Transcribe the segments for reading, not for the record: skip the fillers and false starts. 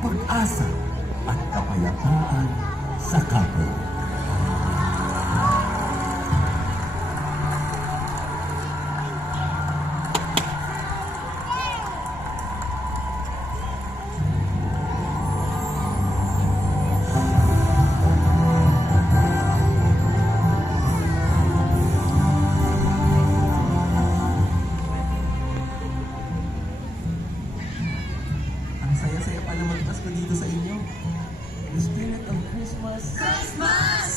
pag-asa at kapayapaan sa kapwa. Saya-saya pala magpasko dito sa inyo. The spirit of Christmas. Christmas!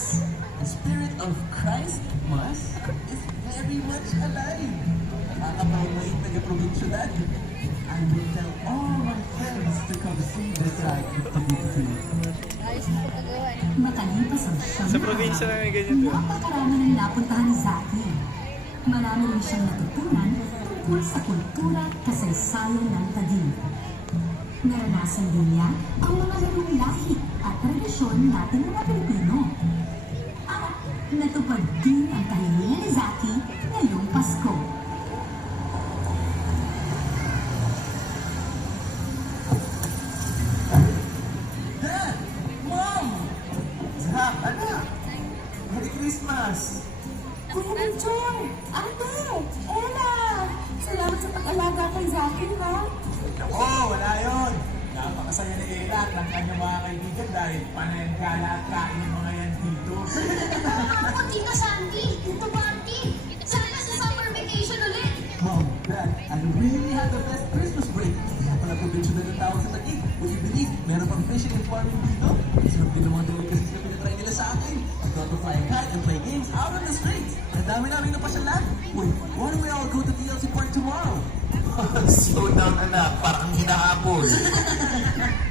The spirit of Christmas is very much alive. Nakakabaw na yung taga-provincialad. I will tell all my friends to come see this ride with the beauty. Makalipas ang siyang Sa probinsya lang yung ganyan to. napakarami ng napuntahan ni Zaki. Marami rin siyang natutunan tungkol sa kultura, kasaysayan ng Taguig. Naranasan din niya ang mga larong lahi at tradisyon natin mga Pilipino. At natupad din ang kahilingan ni Zaki ngayong Pasko. Dad! Mom! Zach, anak! Merry Christmas! Kuya Richard! Ate! Ella! Salamat sa pag-alaga kay Zaki, ha? Oo, wala yun. Napakasaya ni Ella at ng kanyang mga kaibigan dahil panayan gala at kain ng mga yan dito. Ako, Tita Sandy! Tito Marty! Sana sa summer vacation ulit! Mom, Dad, I really had the best Christmas break. Kaya pala probinsya na ng tao sa Taguig. Would you believe, meron pang fishing and farming dito? Sarap din ng mga delicacies na pinatry nila sa akin. We got to fly a kite and play games out on the streets. Ang dami namin napasyalan. Wait, why don't we all go to TLC Park tomorrow? Slow down, anak. Parang hinahabol.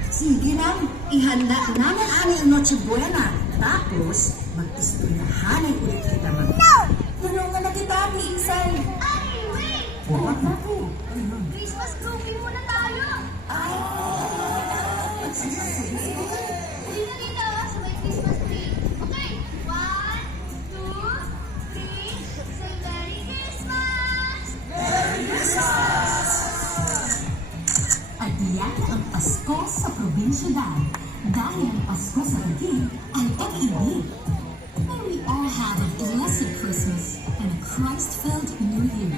Sige lang, ihanda namin ang Noche Buena. Tapos, mag-istoryahanay ulit kita mag... Tulungan na kita, Pinsan! Ay, wait! What? Christmas grouping muna tayo! Ay! Sige. Dito, dito, sa may Christmas tree. Okay, 1, 2, 3, say Merry Christmas! At iyan ang Pasko sa probinsyudad. Dahil ang Pasko sa Taguig ay pag-ibig. May we all have a blessed Christmas and a Christ-filled New Year.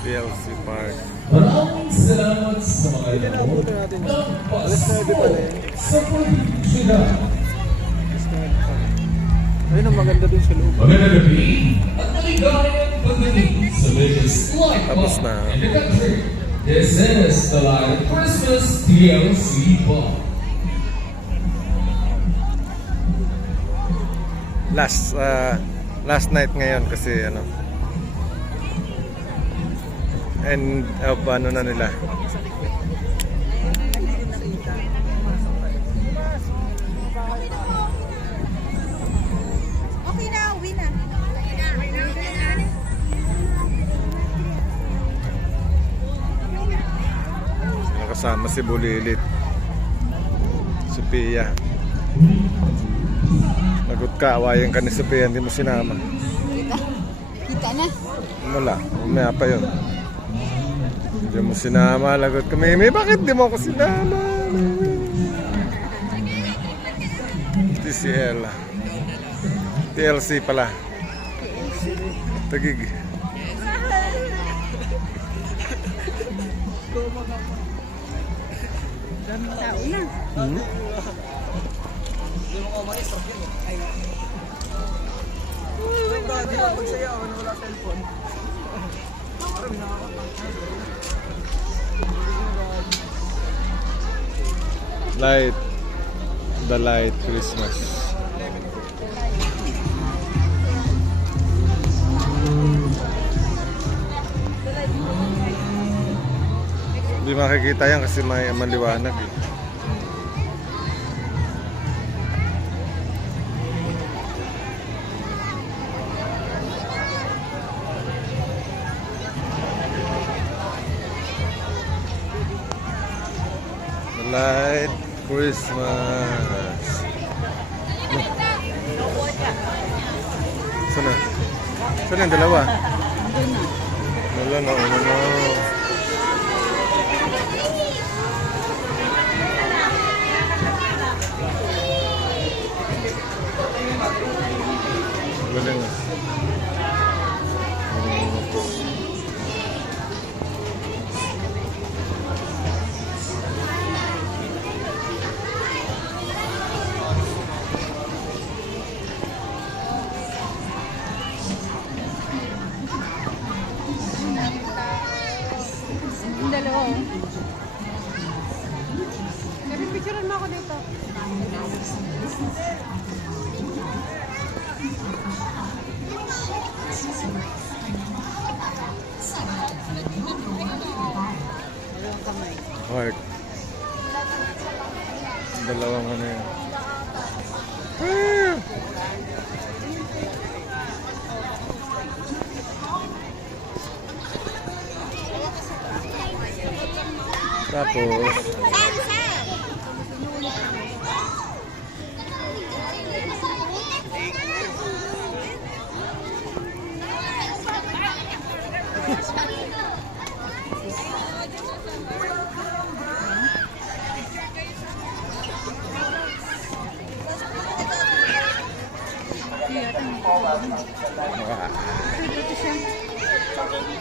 TLC Park. Maraming salamat sa mga nanonood ng Pasko sa Probinsya. Ayun ang maganda din sa loob. Magandang gabi at maligayang pagdating sa latest live Tapos pop na. in the country. This is the live Christmas TLC Pop. Last night ngayon kasi ano end of ano na nila Okay na, uwi na. kasama si Bulilit, si Pia. Lagot ka, awayan ka ni si Pia, hindi mo sinama. Kita na. Wala, umaya pa yun. Hindi mo sinama, lagot ka. Mimi, bakit di mo ako sinama? TCL. TLC pala. Taguig. Daming tao na. Di ba magsayaw, wala cellphone. Light. The Light Christmas. Hindi makikita yan kasi may maliwanag eh. The Light Christmas. Sana? Sana yung dalawa? Wala na, una na. Galing ah. Yung dalawa. Sabi, picturean mo ako dito. Heart. Dalawang ano yan. Ah! Tapos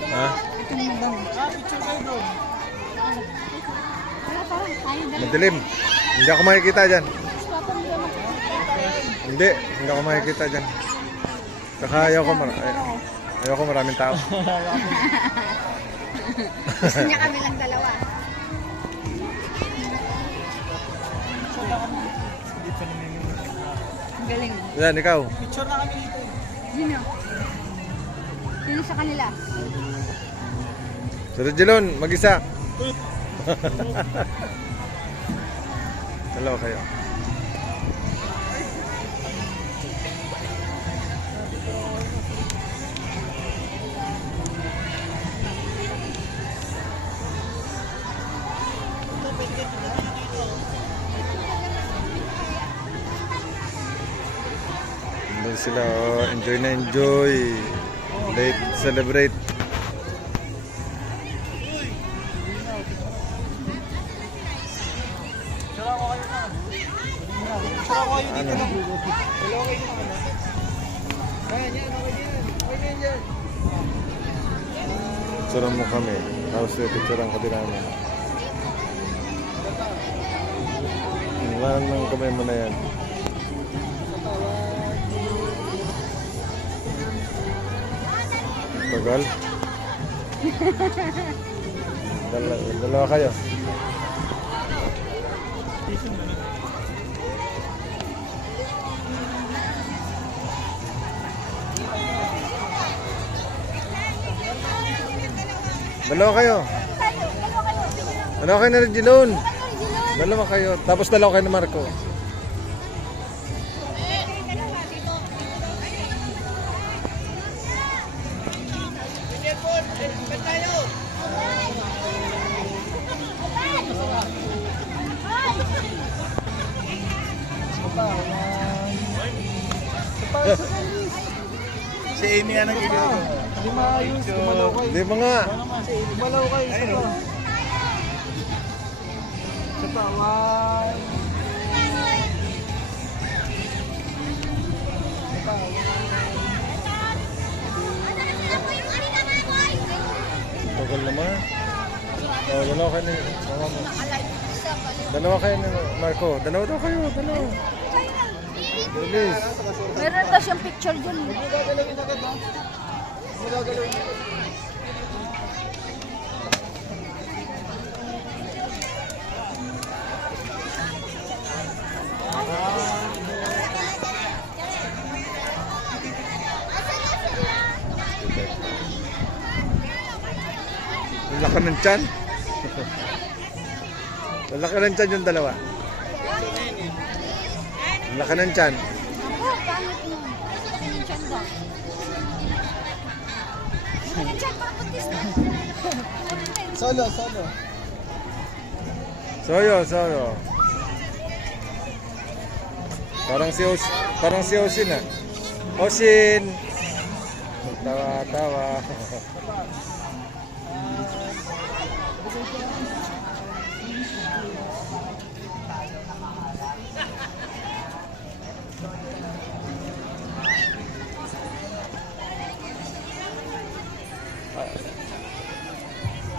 ha? Madilim. Hindi ako makikita dyan. Hindi ako makikita dyan. Saka ayoko maraming tao. Gusto niya kami lang dalawa. Ang galing. Yan, ikaw. Sino? Sino sa kanila? Si Regelon, mag-isa. Dalawa kayo. Doon sila, oh, enjoy na enjoy. Late celebrate. Ano? Picturean mo kami. Tapos picturean ka din namin. Wala nang kamay mo na yan. Tagal. Dalawa kayo. Dalawa kayo. Dalawa kayo na Regelon. Dalawa kayo. Tapos dalawa kayo na Marco. Si Amy nga nag-ibig. Hindi maayos. Gumalaw kayo. Hindi mga. Gumalaw kayo. Sa tawan. Tagal naman. Oh, dalawa kayo ni mama mo. Dalawa kayo ni Marco. Dalawa daw kayo. Dalawa. Bilis. Meron daw siyang picture dyan. Laki ng tiyan. Laki ng tiyan yung dalawa. Laki ng tiyan. Ako, pangit mo. Yung tiyan daw. Yung tiyan, papuntis na. Solo. Soyo. Parang si Osin ah. Osin. Tawa.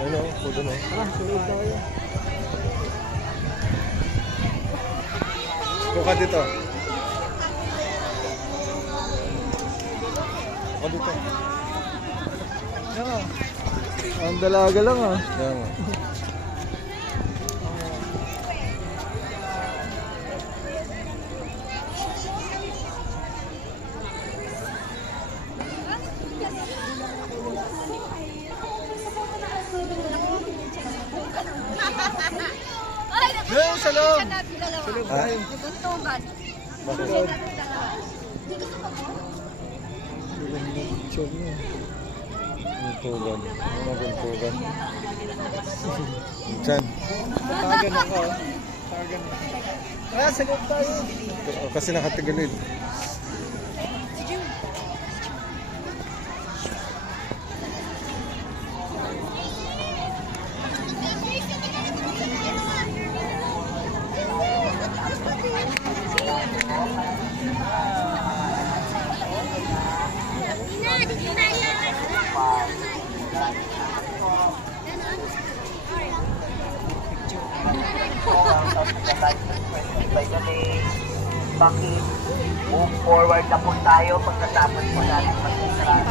Ano, puto no? Buka dito. Buka dito. Ang dalaga lang ah. Yan. Ay, Hey, salong! Ha? Buntungan. Bakit? Buntugan. Ano buntugan? Tiyan. Tagan ako. Ah, sagot tayo. Kasi nakatigilid. Bakit move forward na po tayo pagkatapos po natin mag-interact.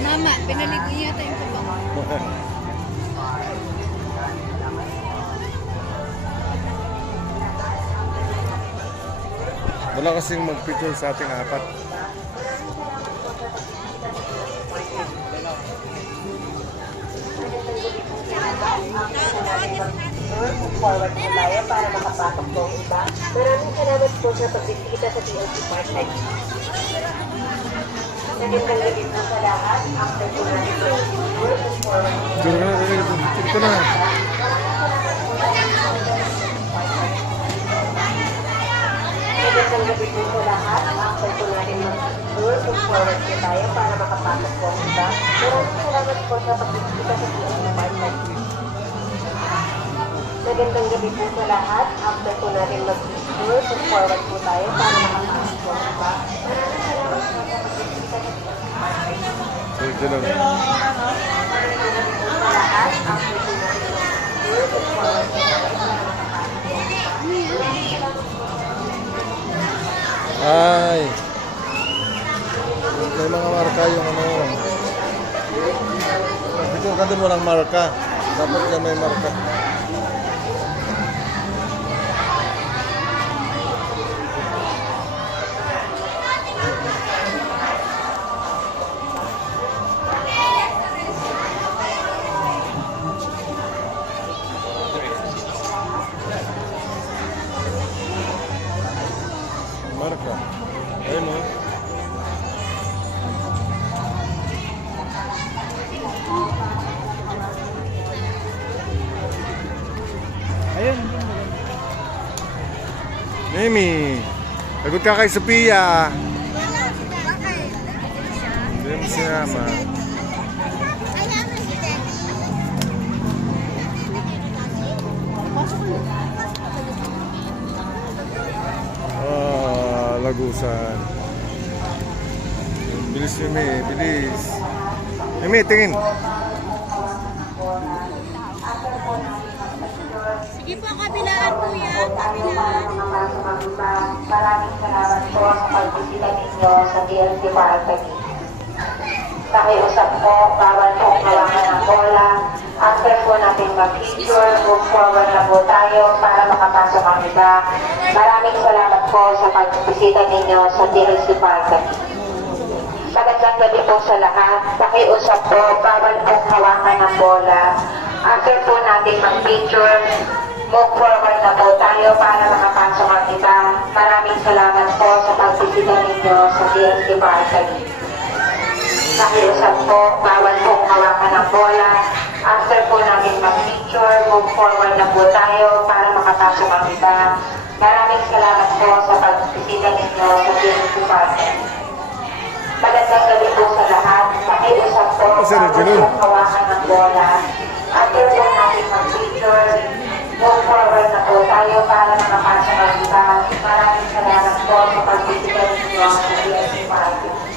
Nama, pinaligo niya tayo yung pabang. Wala kasing mag-picture sa ating apat. Move forward po tayo para makapasok po ang iba. Maraming salamat po sa pagbisita sa TLC Park Night. Nagandang gabi po sa lahat. After po natin po, move forward po. Ito na. Magandang gabi po sa lahat. After po natin mag-move forward po tayo para makapasok po ang iba. Maraming salamat po sa pagbisita sa TLC Park Night. Magandang gabi po sa lahat. After po natin mag-move forward po tayo para makapasok po ang iba. Maraming salamat po sa pagbisita sa TLC Park Night. So, ito lang. Sa lahat, after po natin mag-move forward po tayo para makapasok po ang iba. Ay. May mga marka yung ano. Picture ka dun walang marka. Dapat yan may marka. Marka. Ayun o. Ayun. Mimi. Lagot ka kay Sophia. Hindi mo sinama. Lagusan. Bilis Mimi, bilis. Mimi, tingin. Sige po, kabilaan po yan. Kabilaan. Maraming salamat po sa pagbisita ninyo sa TLC Park Night. Nakiusap po, bawal po hawakan ng bola. After po natin mag-picture, move forward na po tayo para makapasok ang iba. Maraming salamat po sa pagbisita ninyo sa TLC Park Night. Magandang gabi po sa lahat. Nakiusap po, bawal pong hawakan ng bola. After po natin mag-picture, move forward na po tayo para makapasok ang iba. Maraming salamat po sa pagbisita ninyo sa DNC Varsity. Nakiusap po, bawal pong hawakan ng bola. After po natin mag-picture, move forward na po tayo para makapasok ang iba. Maraming salamat po sa pagbisita ninyo sa DNC Varsity. Magandang gabi po sa lahat. Nakiusap po, Sir, bawal Junun. pong hawakan ng bola. After po natin mag-picture, move forward na po tayo para makapasok ang iba. Maraming salamat po sa pagbisita ninyo sa DNC Varsity.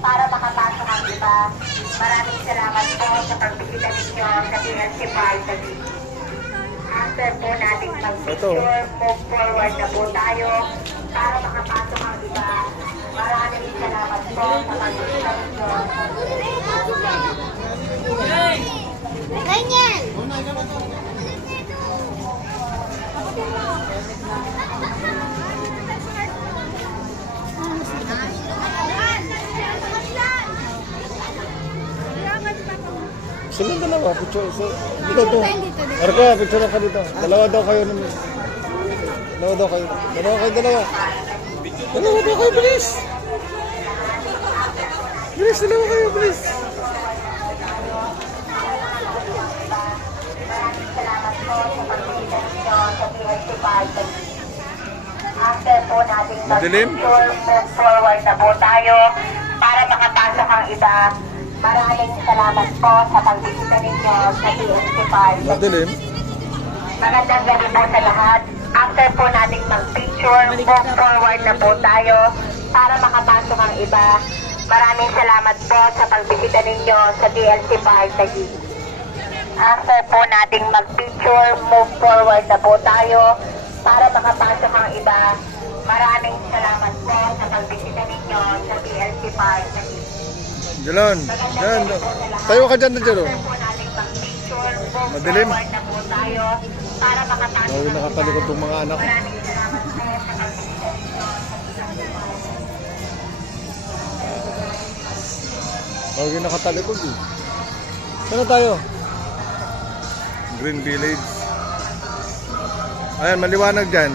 Para makapasok ang iba. Maraming salamat po sa pagbisita ninyo sa DNC Varsity. After po nating mag-picture, move forward na po tayo para makapasok ang iba. Maraming salamat po sa pagbisita ninyo sa Ganyan! Sila dalawa, picture. Dito, dito. Marco, picture ka dito. Dalawa daw kayo. Dalawa daw kayo. Dalawa daw kayo, bilis. Bilis, dalawa kayo, bilis. salamat po sa pagbisita ninyo sa DNC Varsity. After po nating Madilim? mag-picture, move forward na po tayo para makapasok ang iba. Maraming salamat po sa pagbisita ninyo sa DNC Varsity. Madilim. Magandang gabi po sa lahat. After po nating mag-picture, move forward na po tayo para makapasok ang iba. Maraming salamat po sa pagbisita ninyo sa DNC Varsity. After po nating mag-picture, move forward na po tayo para makapasok ang iba. Maraming salamat po sa pagbisita ninyo sa DNC Varsity. Jalon. Yan. Tayo ka dyan na dyan. After po nating mag-picture, move Madilim. forward na po tayo para makapasok Bawal ang nakatalikod iba. tong mga anak. Maraming salamat po sa pagbisita ninyo sa DNC Varsity. Bawal nakatalikod eh. Saan na tayo? Green Village. Ayan, maliwanag dyan.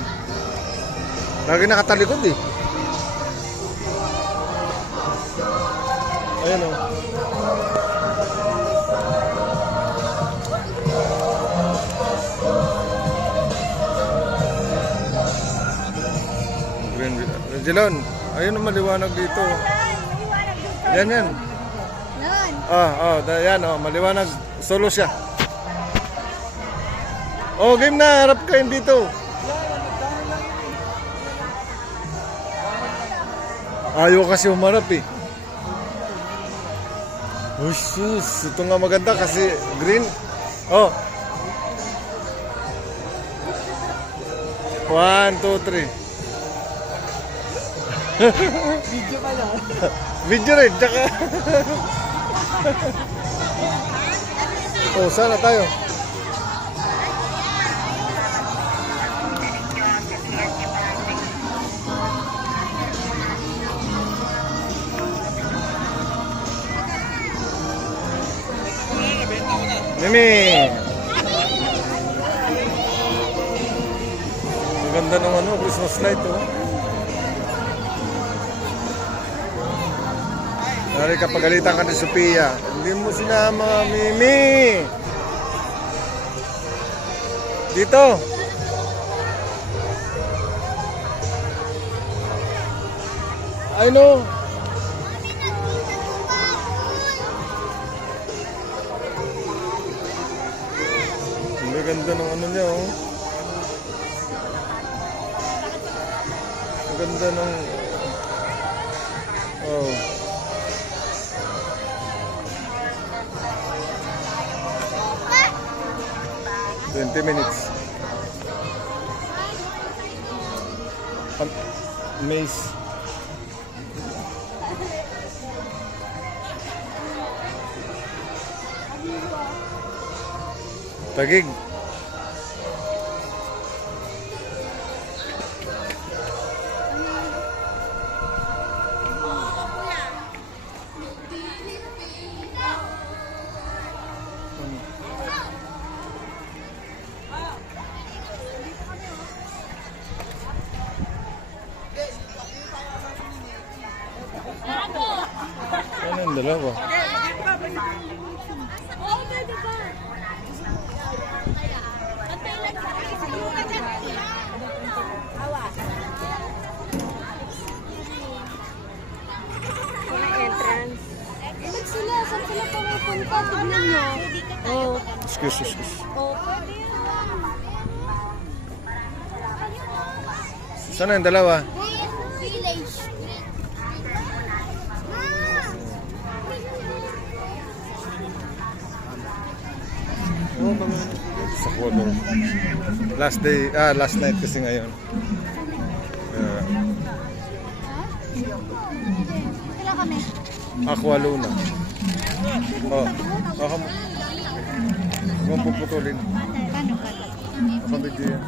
Lagi nakatalikod eh. Ayan o. Green Village. Jelon, ayun ang maliwanag dito. Yan yan. Yan maliwanag. Solo siya. Oh, game na. Harap kayo dito. Ayaw kasi umarap eh. Oh, sus. Ito nga maganda kasi green. Oh. 1, 2, 3. Video pala. Video rin. Tsaka. Oh, sana tayo. Mimi! Ang ganda ng Christmas light oh. Nari ka pagalitan ka ni Sophia. Hindi mo sinama, Mimi! Dito! I know! Ang ganda ng niya oh. Ang ganda ng oh. $20. Maze. Tagig. Ano yung dalawa? Entrance. Ba't sila? Saan sila pumupunta? Tignan nyo. Oh. Excuse. Oh, pwede yun. Saan na yung dalawa? Village. Sa Color. Last night kasi ngayon. Sila kami. Aqua Luna. Oh, baka mo. Huwag mong puputulin. Paano ka? Baka medyo yan.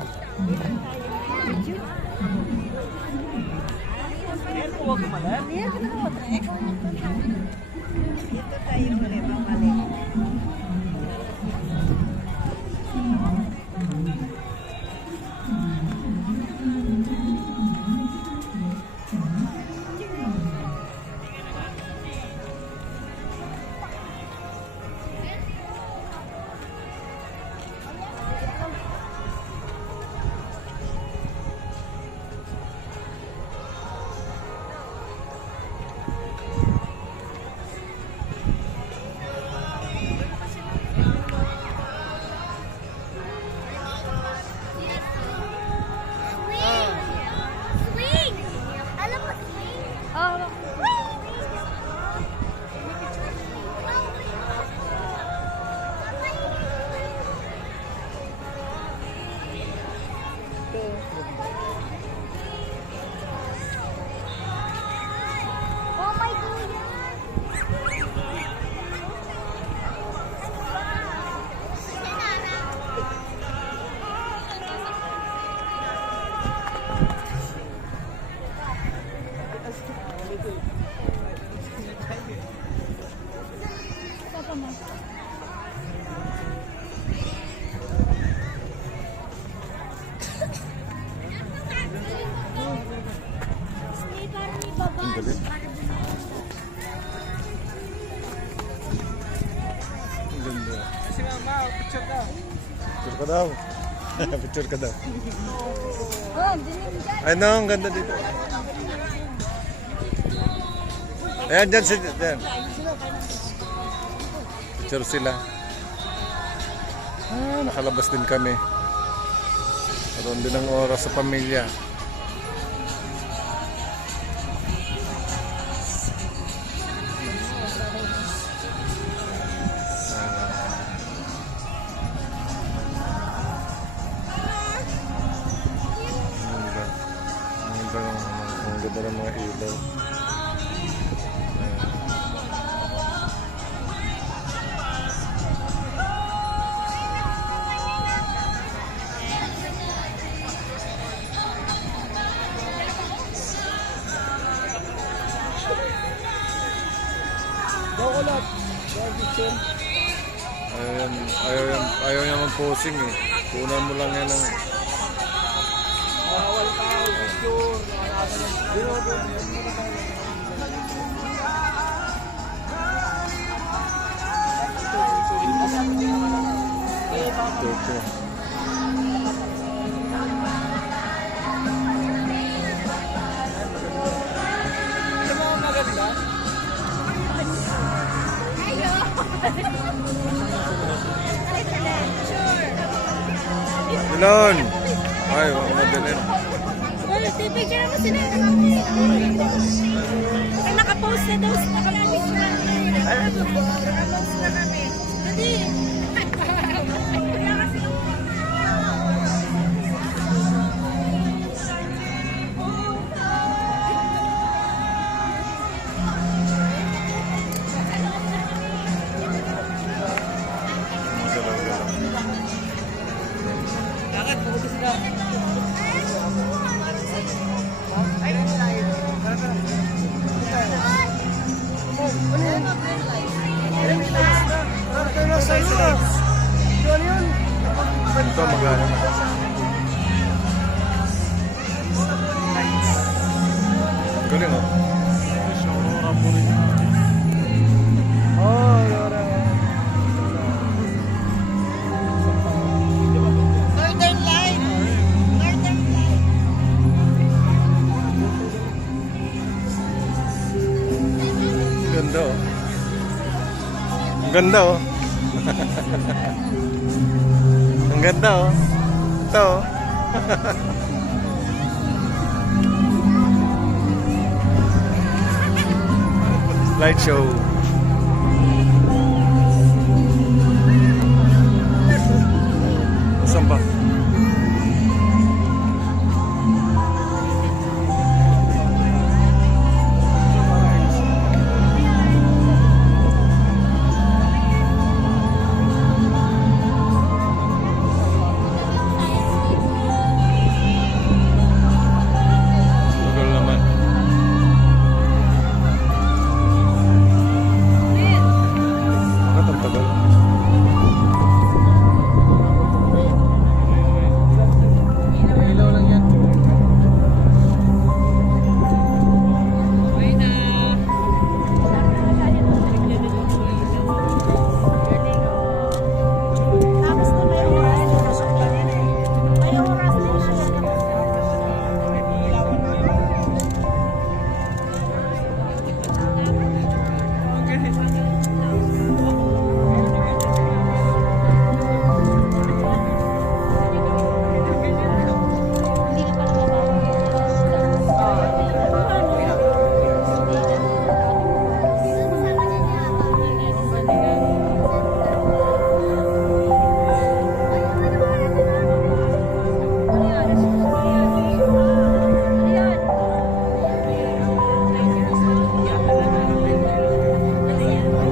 Swing! Alam mo swing? Oo. Oh my God! Ang galing. Ang ganda. Kasi mama, picture ka. Picture ka daw. Picture ka daw. Oh, dilim dyan. Ay no, ang ganda dito. Ayan, dyan sila. Dyan. Picture sila. Nakalabas din kami. Karoon din ang oras sa pamilya. Ang ganda ng mga ilaw. Ayaw niya mag-posing eh. Kunan mo lang yan ng... Bawal ka, picture. Ito. Ilon! Ay, wala madalin. Picture mo sila. Ay, nakapost na daw. Nakapost na. Nakapost na kami. Dali. Galaw-galaw. Ito, magana na. Galing oh. Oh, Aurora. Northern Light. Northern Light. Ganda oh. Ang ganda oh. Ang ganda oh. Ito oh. Light show. Saan ba? Sugal naman. Bakit ang tagal? Ilaw lang yan. Tapos na may oras. May oras din siya.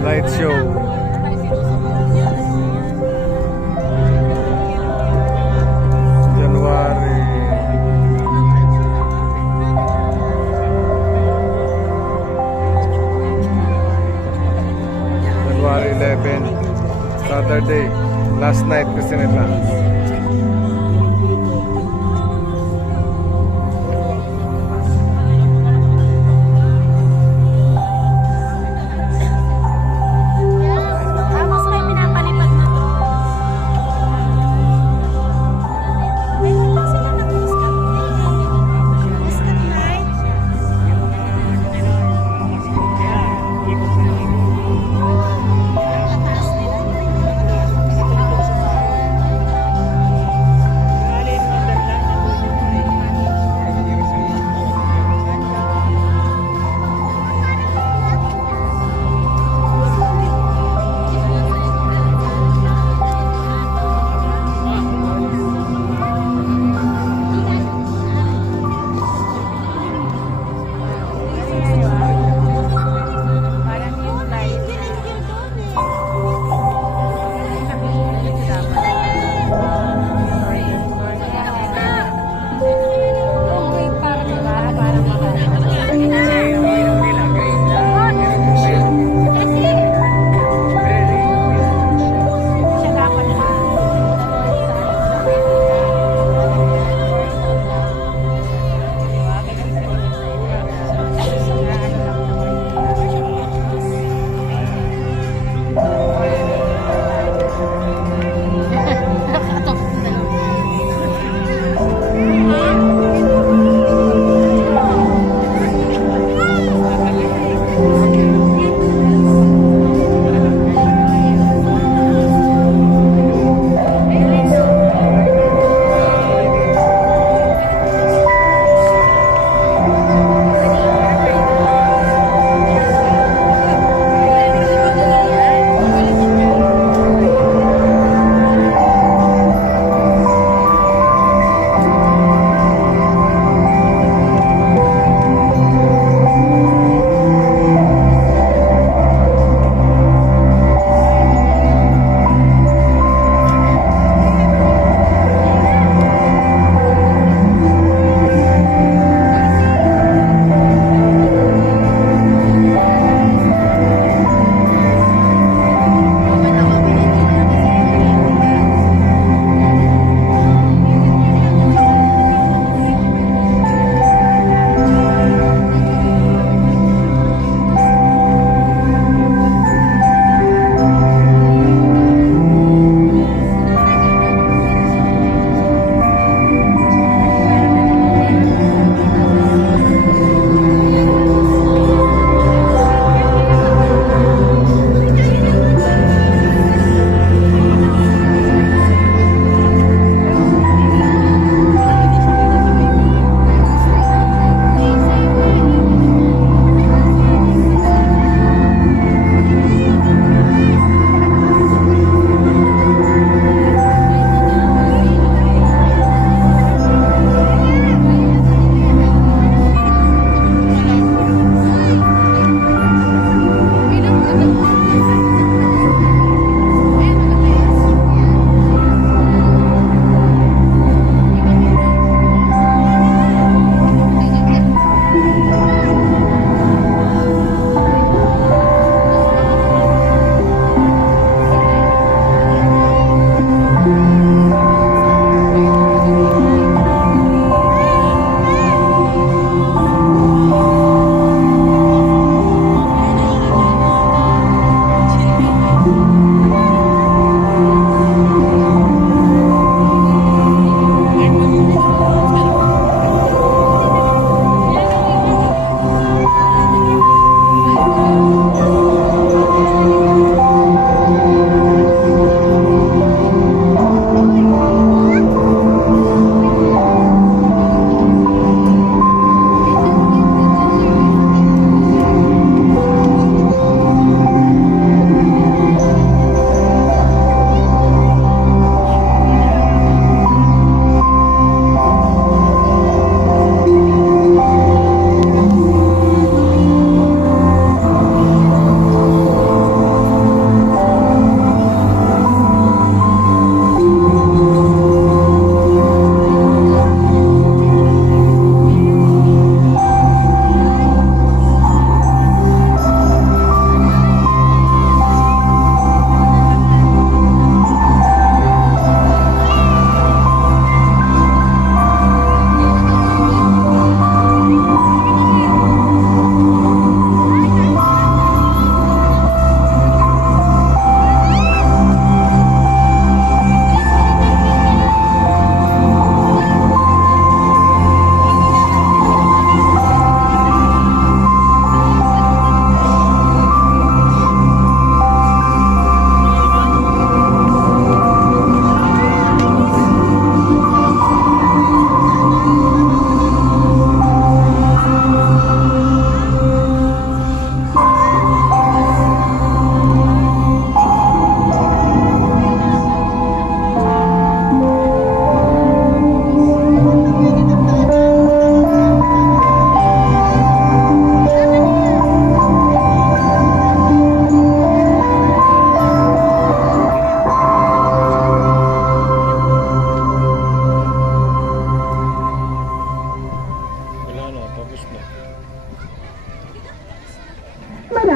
Light show. January. January 11, Saturday. Last night kasi nila. Tapos may pinapalipad na to. Mayroon pa sila na Muscat. Muscat night. Ang taas nila.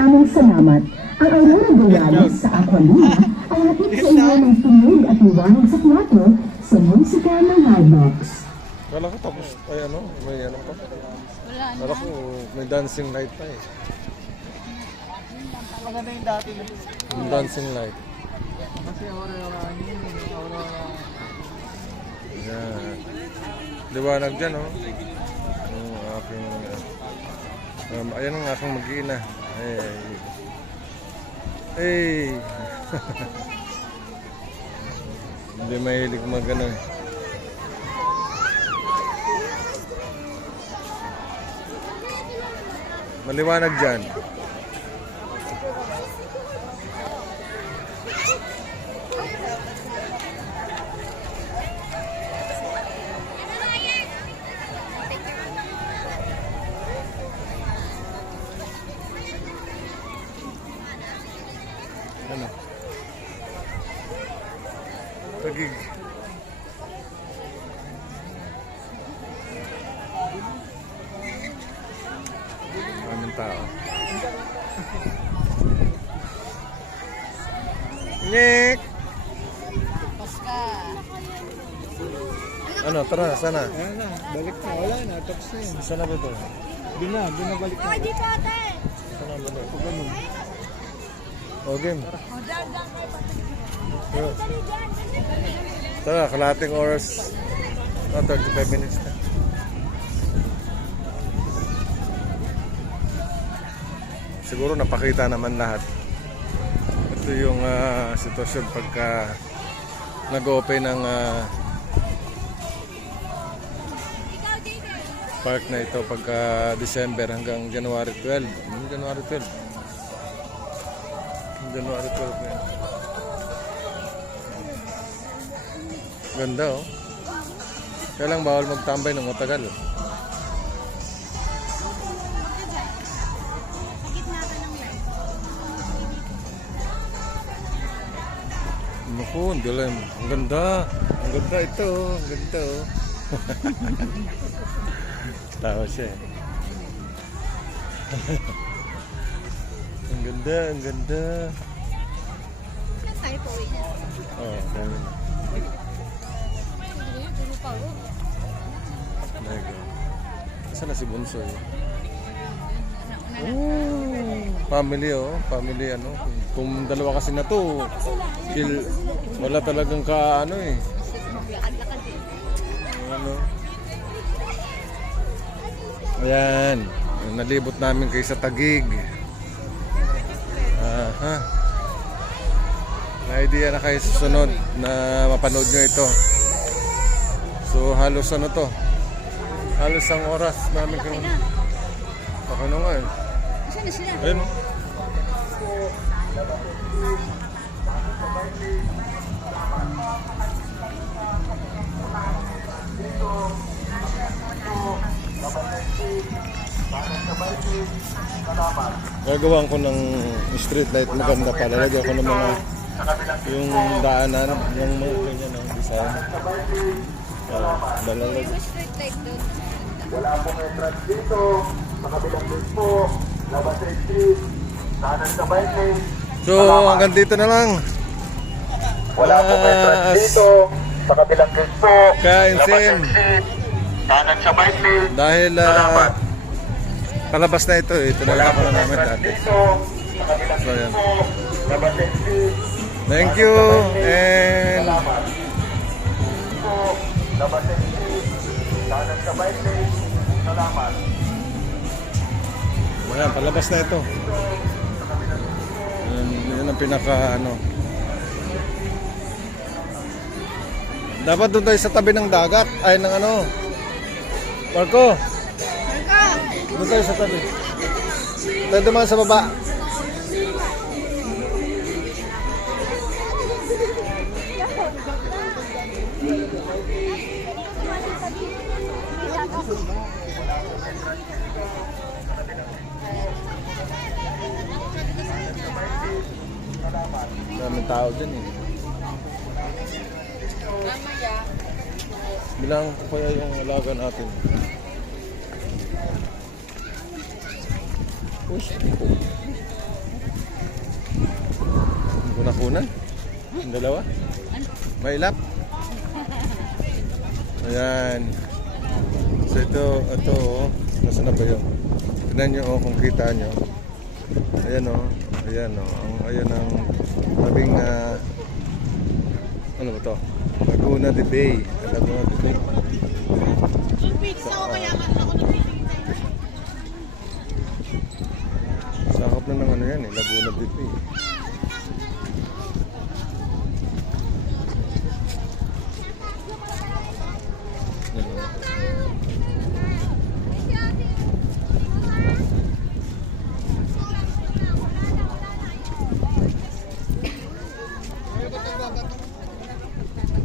Maraming salamat. Ang Aurora Borealis sa Aqualuna ay hatid sa inyo ng tunog at liwanag sa kwarto sa musika ng Hardbox. Kala ko tapos, ay ano, may ano pa. Kala ko may dancing light pa eh. Maganda yung dati. Yung dancing light. Kasi Aurora. Yan. Liwanag dyan, oh. Yung aking, ayan ang aking mag-iina. Hey! Hindi mahilig mag-ano eh. Maliwanag dyan. Ano? Tagig. Maraming tao. Nick! Ano, tara, sana? Ayan na, balik na. Wala na, tapos na yun. Sana ba ito? Binabalik na. Sana ba ito? O, game. Tara, kalating oras. 35 minutes na. Siguro napakita naman lahat. Ito yung sitwasyon pagka nag-open ng park na ito pagka December hanggang January 12. January 12. January 12 na yan. Ganda oh. Kaya lang bawal magtambay ng matagal oh. Naku, hindi lang. Ang ganda. Ang ganda ito oh. Ang ganda oh. Tawa siya eh. Ang ganda, ang ganda. Tayo po uwi na. Oo, dami na. There you go. Saan na si Bunso eh? Family oh, family ano. Kung dalawa kasi na to, wala talagang ka ano eh. Ano? Ayan, nalibot namin kayo sa Taguig. Aha. May idea na kayo sa sunod na mapanood nyo ito. So halos ano to? Halos ang oras namin kayo. Baka na nga eh. Saan na sila? Ayun. Gagawan ko ng street light maganda pa. Lalagyan ko ng mga yung daanan, yung mga ganyan ng design. Dalalagyan. Street light doon. Wala pong entrance dito. Sa kabilang gate po, labas sa street, kanan sa bike lane. So hanggang dito na lang. Wala pong entrance dito. Sa kabilang gate po, Kain labas sa Sim. street, kanan sa bike lane. Dahil palabas na ito, ito na lang na namin dati. Dito, sa kabilang So yan. po, labas sa street, Thank you and salamat. Dito, labas sa street, kanan sa bike lane. Salamat. ayan, palabas na ito. Yan ang pinaka ano. Dapat doon tayo sa tabi ng dagat. Ay, ng ano. Marco. Doon tayo sa tabi. Tayo dumaan sa baba. Maraming tao dyan eh. Bilang ko kaya yung alaga natin. Uy, Kuna-kunan. Yung dalawa. Mailap. Ayan. So ito, oh. Nasaan na ba yun? Tignan nyo, oh, kung kita nyo. Ayan, oh. Ayan, oh. Ayan ang tabing, ano ba to? Laguna de Bay. Laguna de Bay. Sakop na ng ano yan, eh. Laguna de Bay.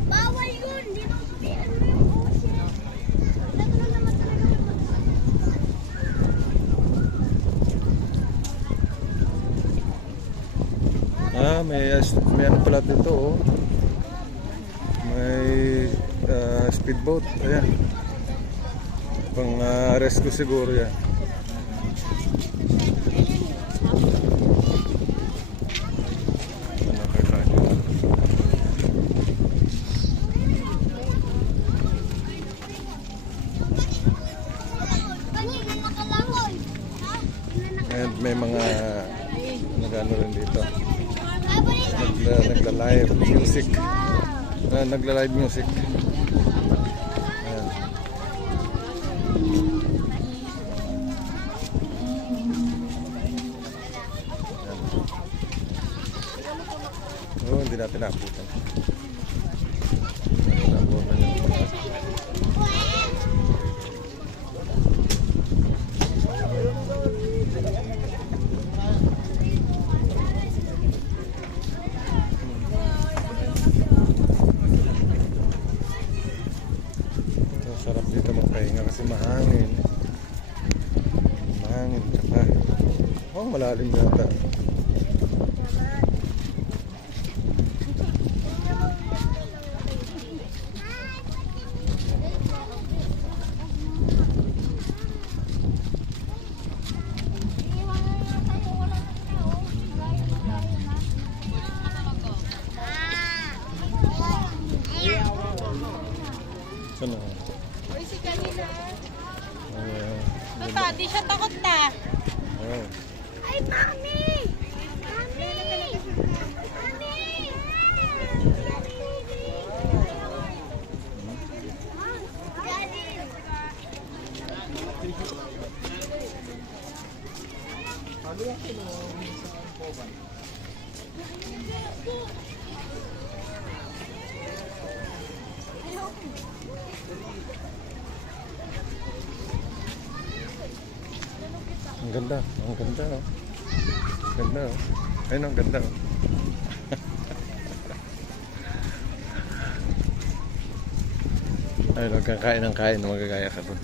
Bawal yun! Dito yung ocean. Nagano naman talaga. May ano pala dito, oh. May speedboat. Ayan. Pang rescue siguro yan. Ano kay kanyo? Kanina nakalangoy. And may mga nagano rin dito. Nagla-live music. Nagla-live music. Ayan. Oh, hindi natin naabutan. Naabutan yung sarap dito magpahinga kasi mahangin. Mahangin tsaka oh, malalim yata. Sana. Uy, si kanina. Ayan. Di siya takot na. Oh. Ay, mami! Mami! Mami! Ang ganda, ang ganda, oh. Ganda, oh. Ayun, ang ganda, oh. Ayun, huwag kang kain ng kain, magagaya ka doon.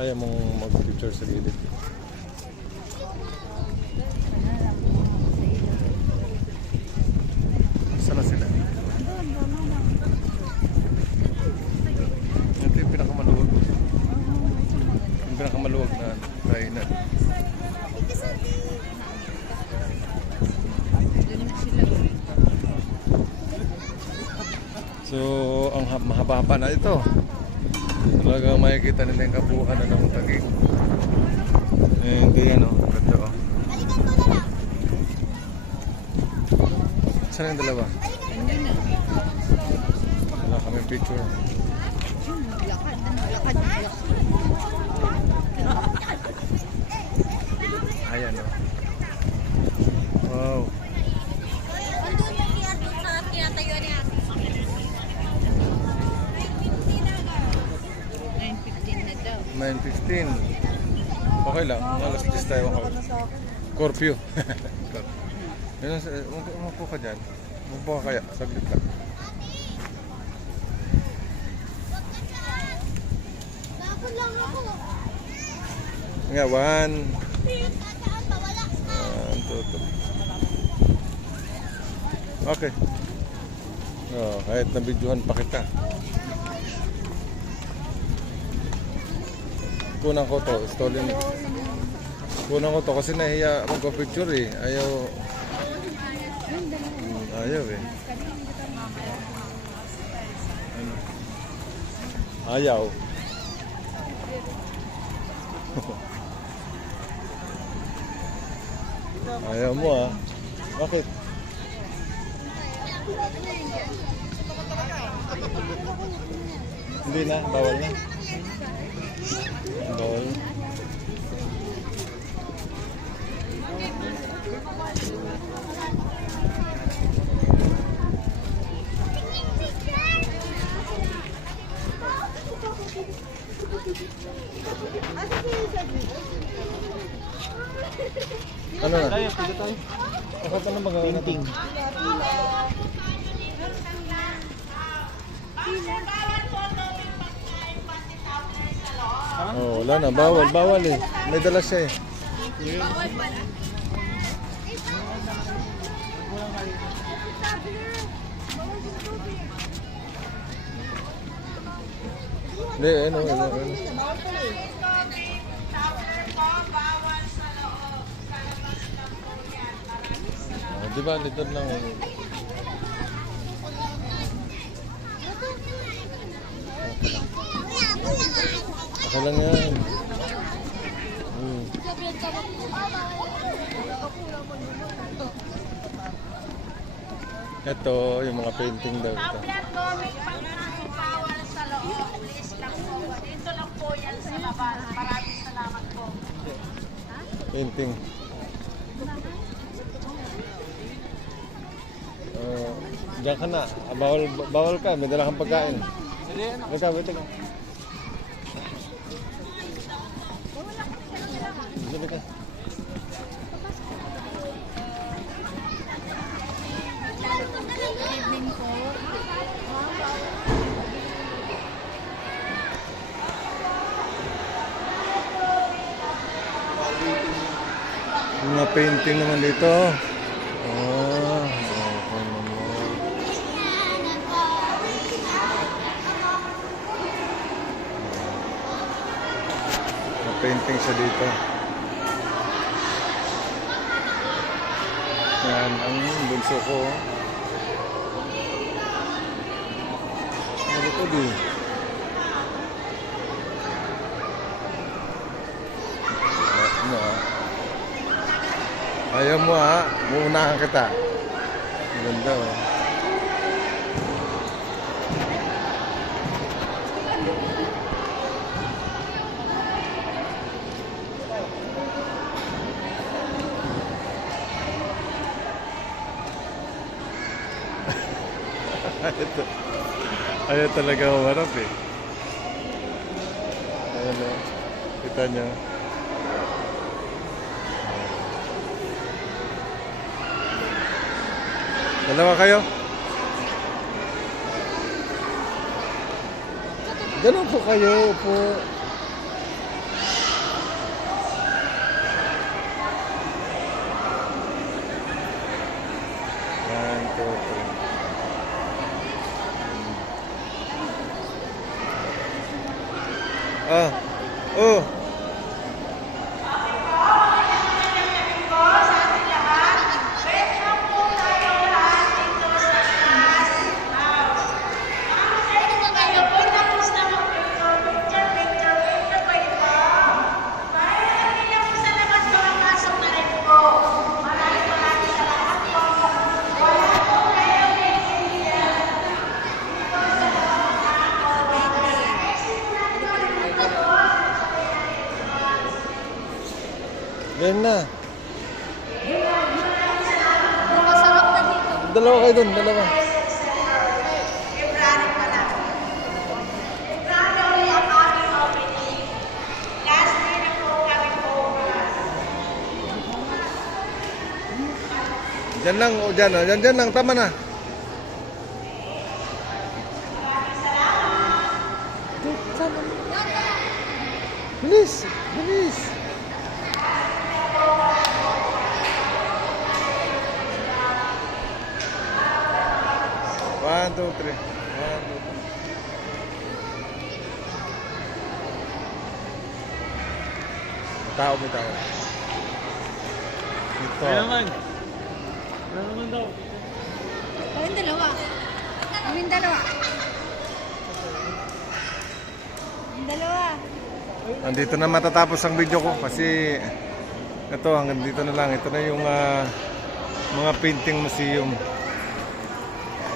Ayaw mong mag-picture sa gilid. Saan na sila? Ito yung pinakamaluwag. Yung pinakamaluwag na kainan. So, ang mahaba-haba na ito. Talagang makikita nila yung kabuuan na ng Taguig. Eh, hindi yan, oh. Ganda, oh. Saan yung dalawa? Wala kami picture. Ayan, oh. Wow. Andun yung kaya doon sa kinatayo niya. 9:15. Okay lang. Alas 10 tayo makawala. Scorpio. Yun, umupo ka dyan. Umupo ka kaya. Saglit lang. Bakit lang ako? Nga, 1, Tataan pa, wala. 2, 3. Okay. Oh, kahit nabidyohan pa kita. Kunan ko to. Stolen. Kunan ko to kasi nahiya magpa-picture eh. Ayaw eh. Ayaw. Ayaw mo ah. Bakit? Hindi na, bawal na. Bawal. Ano na? Dapat ano magawin natin? Oh, wala na. Bawal. Bawal eh. May dala siya eh. Hindi, ano. Di ba, litod lang eh. Okay lang yan. Ito, yung mga painting daw ito. Bawal sa loob. Please lang po. Dito lang po yan sa labas. Maraming salamat po. Painting. Diyan ka na. Bawal ka. May dala kang pagkain. Wait ka. Dali ka. Mga painting naman dito. Oh, okay naman. Mga painting siya dito. Yan, ang bunso ko. Ano ko di? Ano ah? Ayaw mo ha, muunahan kita. Ganda oh. Ayaw talaga humarap eh. Ayan o, kita nyo. Dalawa kayo? Ganun po kayo po. One, two, three. Oh. Yan na. Masarap na dito. Dalawa kayo dun, dalawa. Diyan lang, o dyan, o. Dyan lang, tama na. Bilis, bilis. One, two, three. One, two, three. tao, may tao. Ito. Kawin dalawa. Kawin dalawa. Kawin dalawa. Andito na matatapos ang video ko kasi ito hanggang dito na lang. Ito na yung mga painting museum.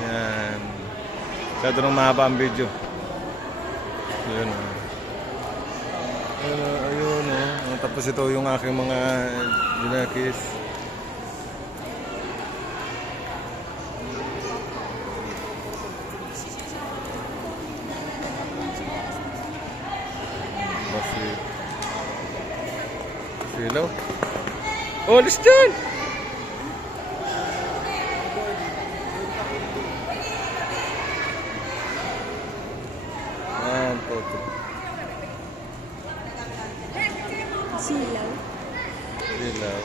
Yan. Masyado nang mahaba ang video. Ayun. Ayun. Tapos ito yung aking mga dinakis. Hello? Oh, alis dyan! Silaw. Silaw.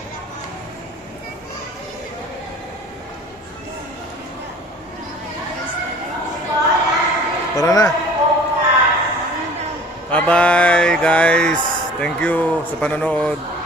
Tara na! Bye-bye guys! Thank you sa panonood.